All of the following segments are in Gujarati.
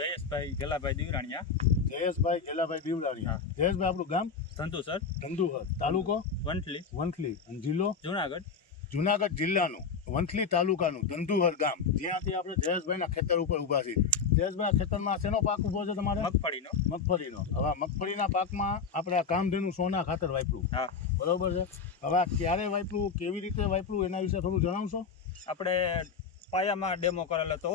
જયેશભાઈ ગેલાભાઈ દીવરાણીયા. જયેશભાઈ ગેલાભાઈ દીવરાણીયા. જયેશભાઈ આપણું ગામ ધંધુસર, ધંધુસર, તાલુકો વંથલી, અને જિલ્લો જુનાગઢ. જુનાગઢ જિલ્લાનું વંથલી તાલુકાનું ધંધુહર ગામ, જ્યાંથી આપણે જયેશભાઈના ખેતર ઉપર ઊભા છીએ. જયેશભાઈ, ખેતરમાં શેનો પાક ઊભો છે તમારે? મગફળીનો. મગફળીનો. હવે મગફળીના પાકમાં આપણે આ કામધેનુ સોના ખાતર વાપર્યું. હા, બરોબર છે. હવે આ ક્યારે વાપર્યું, કેવી રીતે વાપર્યું, એના વિશે થોડું જણાવશો? આપણે પાયામાં ડેમો કરેલો હતો,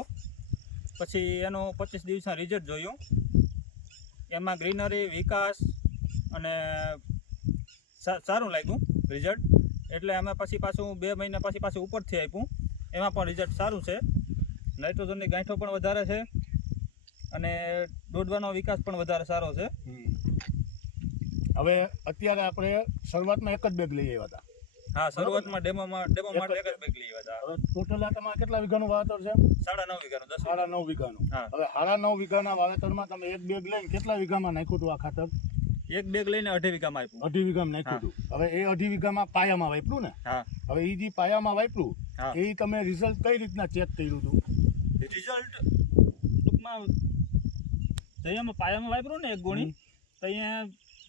પછી એનું 25 દિવસના રિઝલ્ટ જોયું. એમાં ગ્રીનરી, વિકાસ અને સારું લાગ્યું રિઝલ્ટ. એટલે અમે પછી પાછું 2 મહિના પછી પાછું ઉપરથી આપ્યું. એમાં પણ રિઝલ્ટ સારું છે. નાઇટ્રોજનની ગાંઠો પણ વધારે છે અને દોડવાનો વિકાસ પણ વધારે સારો છે. હવે અત્યારે આપણે શરૂઆતમાં એક જ બેગ લઈ આવ્યા હતા. હા, શરૂઆતમાં ડેમો માટે એક જ બેગ લઈ આવ્યા હતા. હવે ટોટલ આ તમારે કેટલા વીઘાનું વાવેતર છે? 9.5 વીઘાનું. 9.5 વીઘાનું. હા. હવે 9.5 વીઘાના વાવેતરમાં તમે એક બેગ લઈને કેટલા વીઘામાં નાખ્યું હતું આ ખાતર? એક બેગ લઈને 2.5 વીઘામાં આપ્યું. 2.5 વીઘામાં નાખ્યું હતું. હવે એ 2.5 વીઘામાં પાયામાં વાપર્યું ને? હા. હવે એ જે પાયામાં વાપર્યું હા. એ તમે રિઝલ્ટ કઈ રીતના ચેક કર્યું હતું? રિઝલ્ટ ટૂંકમાં જયામાં પાયામાં વાપર્યું ને એક ગોળી, તો અહીંયા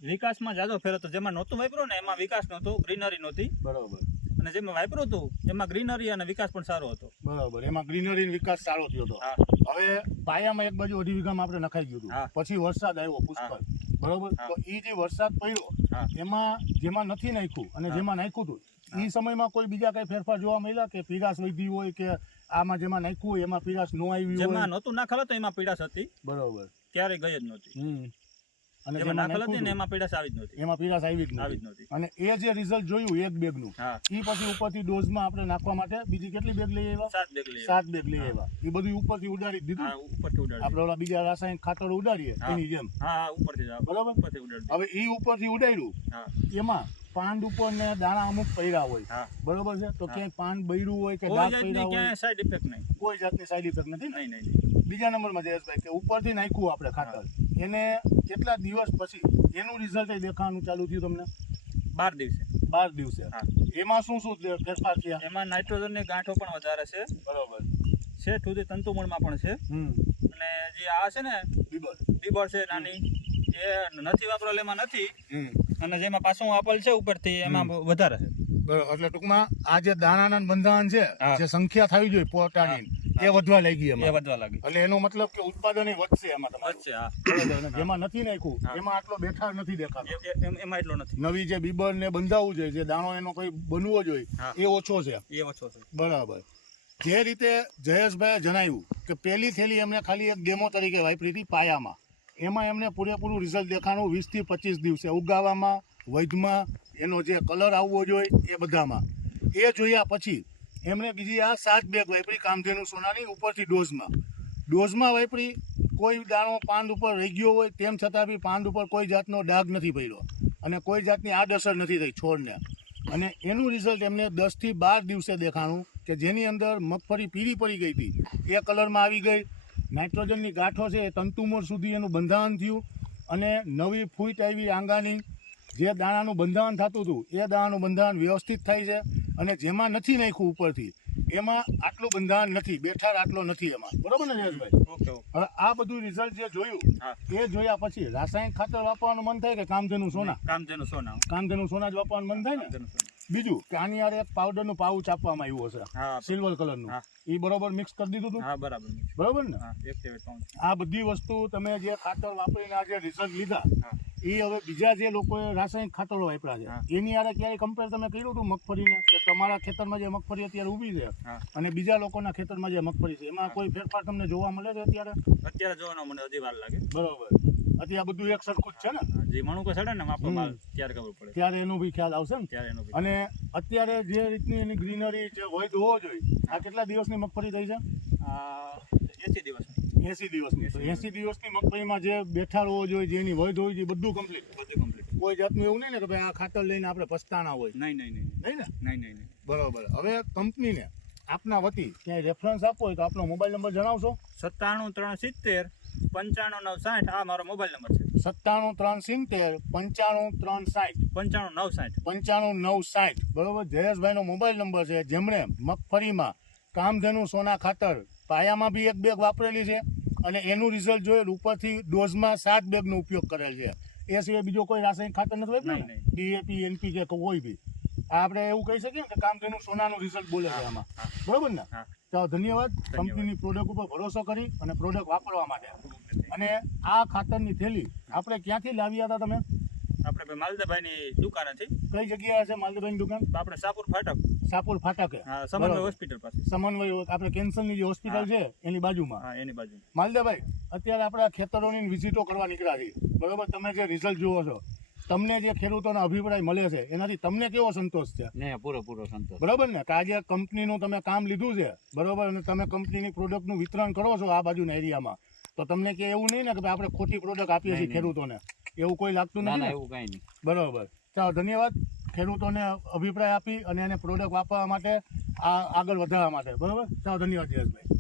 વિકાસમાં જાજો ફેર હતો. જેમાં નહોતું વાપર્યું ને એમાં વિકાસ નહોતું, ગ્રીનરી નહોતી. બરોબર. અને જેમાં વાપર્યું હતું એમાં ગ્રીનરી અને વિકાસ પણ સારો હતો. બરોબર. એમાં ગ્રીનરી વિકાસ સારો થયો હતો. હા. હવે પાયામાં એક બાજુ 2.5 વીઘામાં આપણે નખાઈ ગયું હતું. હા. પછી વરસાદ આવ્યો પુષ્કળ. બરોબર. હા. તો એ જે વરસાદ પડ્યો હા. એમાં જેમાં નથી નાખ્યું અને હા. જેમાં નાખ્યું હતું એ સમયમાં કોઈ બીજા કઈ ફેરફાર જોવા મળ્યા કે પીડાશ વધી હોય કે આમાં જેમાં નાખ્યું હોય એમાં પીડાશ ન આવી હોય? જેમાં નહોતું નાખેલ તો એમાં પીડાશ હતી. બરોબર. ક્યારેય ગઈ જ નહોતી. અને જેમાં નાખેલ હતી ને નાખ્યું એમાં પીડાશ આવી જ નહોતી. એમાં પીડાશ આવી જ આવી જ નથી. નહોતી. અને એ જે રિઝલ્ટ જોયું એક બેગનું, હા. એ પછી ઉપરથી ડોઝમાં આપણે નાખવા માટે બીજી કેટલી બેગ લઈ આવ્યા? 7 બેગ લઈ 7 બેગ લઈ આવ્યા. એ બધું ઉપરથી ઉડાડી દીધું. હા, ઉપરથી ઉડાડી. આપણે ઓલા બીજા રાસાયણિક ખાતરો ઉડાડીએ હા. એની જેમ. હા, ઉપરથી જ. બરોબર. ઉપરથી ઉડાડી. હવે એ ઉપરથી ઉડાડ્યું, હા. એમાં પાંદ ઉપર ને દાણા અમુક પડ્યા હોય. હા. બરોબર છે. તો હા. ક્યાંય પાંદ બળ્યું હોય કે કોઈ દાગ જાતની પડ્યા હોય? ક્યાંય સાઈડ ઇફેક્ટ નહીં. કોઈ જાતની સાઈડ ઇફેક્ટ નથી ને? નહીં. બીજા નંબરમાં જયેશભાઈ કે ઉપરથી નાખ્યું આપણે ખાતર, એને કેટલા દિવસ પછી એનું રિઝલ્ટ દેખાવાનું ચાલુ થયું તમને? 12 દિવસે. 12 દિવસે. હા. એમાં શું શું ફેરફાર થયા? એમાં નાઇટ્રોજનની ગાંઠો પણ વધારે છે. બરોબર. શેઠ સુધી તંતુમૂળમાં પણ છે. અને જે આ છે ને બીબર છે નાની, એ નથી વાપરેલ એમાં નથી. અને જેમાં પાછું આપેલ છે ઉપરથી એમાં વધારે છે. બરોબર. એટલે ટૂંકમાં આ જે દાણાના બંધારણ છે, હા. જે સંખ્યા થવી જોઈએ પોતાની, એ વધવા લાગી એ એમાં. વધવા લાગી. એટલે એનો મતલબ કે ઉત્પાદન વધશે એમાં તમારું. વચ્ચે હા. બરોબર. અને જેમાં નથી નાખ્યું હા. એમાં આટલો બેઠાર નથી દેખાતો. એમાં એટલો નથી. નવી જે બીબર ને બંધાવવું જોઈએ, જે દાણો એનો કોઈ બનવો જોઈએ, હા. એ ઓછો છે. એ ઓછો છે. બરાબર. જે રીતે જયેશભાઈએ જણાવ્યું કે પહેલી થેલી એમને ખાલી એક ડેમો તરીકે વાપરી હતી પાયામાં, એમાં એમને પૂરેપૂરું રિઝલ્ટ દેખાણું 20 થી 25 દિવસે ઉગાવામાં, વૈધમાં, એનો જે કલર આવવો જોઈએ એ બધામાં. એ જોયા પછી એમણે બીજી આ 7 બેગ વાપરી કામધેનુ સોનાની ઉપરથી ડોઝમાં વાપરી. કોઈ દાણો પાંદ ઉપર રહી ગયો હોય તેમ છતાં બી પાંદ ઉપર કોઈ જાતનો ડાઘ નથી પડ્યો અને કોઈ જાતની આડઅસર નથી થઈ છોડને. અને એનું રિઝલ્ટ એમને 10 થી 12 દિવસે દેખાણું કે જેની અંદર મગફળી પીળી પડી ગઈ હતી એ કલરમાં આવી ગઈ. નાઇટ્રોજનની ગાંઠો છે એ તંતુમૂળ સુધી એનું બંધારણ થયું અને નવી ફૂટ આવી આંગાની. જે દાણાનું બંધારણ થતું હતું એ દાણાનું બંધારણ વ્યવસ્થિત થાય છે. અને જેમાં નથી નાખ્યું ઉપરથી એમાં આટલું બંધારણ નથી, બેઠાર આટલો નથી એમાં. બરોબર ને જયેશભાઈ? ઓકે. હવે આ બધું રિઝલ્ટ જે જોયું હા. એ જોયા પછી રાસાયણિક ખાતર વાપરવાનું મન થાય કે કામધેનુ સોના? કામધેનુ સોના. કામધેનુ સોના જ વાપરવાનું મન થાય ને? કામધેનુ સોના. બીજું કે આની યાર એક પાવડરનું પાઉચ આપવામાં આવ્યું હશે, હા. સિલ્વર કલરનું, હા. એ બરોબર મિક્સ કરી દીધું હતું? હા, બરાબર. બરોબર ને? હા, એક્ટિવેટ પાઉચ. આ બધી વસ્તુ તમે જે ખાતર વાપરીને આ જે રિઝલ્ટ લીધા, હા. એ હવે બીજા જે લોકોએ રાસાયણિક ખાતરો વાપર્યા છે હા. એની યારે ક્યારેય કમ્પેર તમે કર્યું હતું મગફળીને કે તમારા ખેતરમાં જે મગફળી અત્યારે ઊભી છે હા. અને બીજા લોકોના ખેતરમાં જે મગફળી છે એમાં કોઈ ફેરફાર તમને જોવા મળે છે અત્યારે? અત્યારે જોવાનો મને હજી વાર લાગે. બરોબર. અત્યારે બધું એક સરખું જ છે ને? જે મણું કોઈ સડે ને આપણો માલ ત્યારે ખબર પડે. ત્યારે એનો બી ખ્યાલ આવશે ને? ત્યારે એનો બી. અને અત્યારે જે રીતની એની ગ્રીનરી જે હોય તો હોવો જોઈએ, આ કેટલા દિવસની મગફળી થઈ છે? 80 દિવસ. 80 દિવસની. તો 80 દિવસની મગફળીમાં જે બેઠાર હોવો જોઈએ, જેની વય હોય છે, બધું કમ્પ્લીટ. બધું કમ્પ્લીટ. કોઈ જાતનું એવું નહીં ને કે ભાઈ આ ખાતર લઈને આપણે પસ્તાના હોય? નહીં. નહીં ને? નહીં. બરોબર. હવે કંપનીને આપના વતી ક્યાંય રેફરન્સ આપવો હોય તો આપનો મોબાઈલ નંબર જણાવશો? 97 370 95 960. આ મારો મોબાઈલ નંબર છે. 97 370 95 360 95 960. બરોબર. જયેશભાઈનો મોબાઈલ નંબર છે, જેમણે મગફળીમાં કામધેનુ સોના ખાતર પાયામાં બી એક બેગ વાપરેલી છે અને એનું રિઝલ્ટ જોયેલ ઉપરથી ડોઝમાં 7 બેગનો ઉપયોગ કરેલ છે. એ સિવાય બીજો કોઈ રાસાયણિક ખાતર નથી વાપર્યું ને? નહીં. ડીએપી, એનપીકે કોઈ બી. આ આપણે એવું કહી શકીએ ને કે કામધેનું સોનાનું રિઝલ્ટ બોલે છે આમાં. હા. બરોબર ને? હા. ચાલો ધન્યવાદ કંપનીની પ્રોડક્ટ ઉપર ભરોસો કરી અને પ્રોડક્ટ વાપરવા માટે. અને આ ખાતરની થેલી આપણે ક્યાંથી લાવ્યા હતા તમે? આપણે ભાઈ માલદાભાઈની દુકાન હતી. કઈ જગ્યાએ છે માલદેભાઈની દુકાન? આપણે સાપુર ફાટક, સાપુર ફાટકે. હા, સમન્વય બરાબર. હોસ્પિટલ પાસે. સમન્વય આપણે કેન્સરની જે હોસ્પિટલ હા. છે એની બાજુમાં. હા, એની બાજુ. માલદેભાઈ, અત્યારે આપણે ખેતરોની વિઝિટો કરવા નીકળ્યા છીએ. બરોબર, તમે જે રિઝલ્ટ જુઓ છો, તમને જે ખેડૂતોના અભિપ્રાય મળે છે એનાથી તમને કેવો સંતોષ છે? ને પૂરો સંતોષ. બરોબર ને? કે આજે કંપનીનું તમે કામ લીધું છે, બરોબર, અને તમે કંપનીની પ્રોડક્ટનું વિતરણ કરો છો આ બાજુના એરિયામાં, તો તમને કે એવું નહીં ને કે ભાઈ આપણે ખોટી પ્રોડક્ટ આપીએ છીએ નહીં. ખેડૂતોને, એવું કોઈ લાગતું ના નથી ના ને? એવું કઈ નહીં. બરોબર. ચાલો ધન્યવાદ ખેડૂતોને અભિપ્રાય આપી અને એને પ્રોડક્ટ વાપરવા માટે આગળ વધારવા માટે. બરોબર, ચાલો ધન્યવાદ જયેશભાઈ.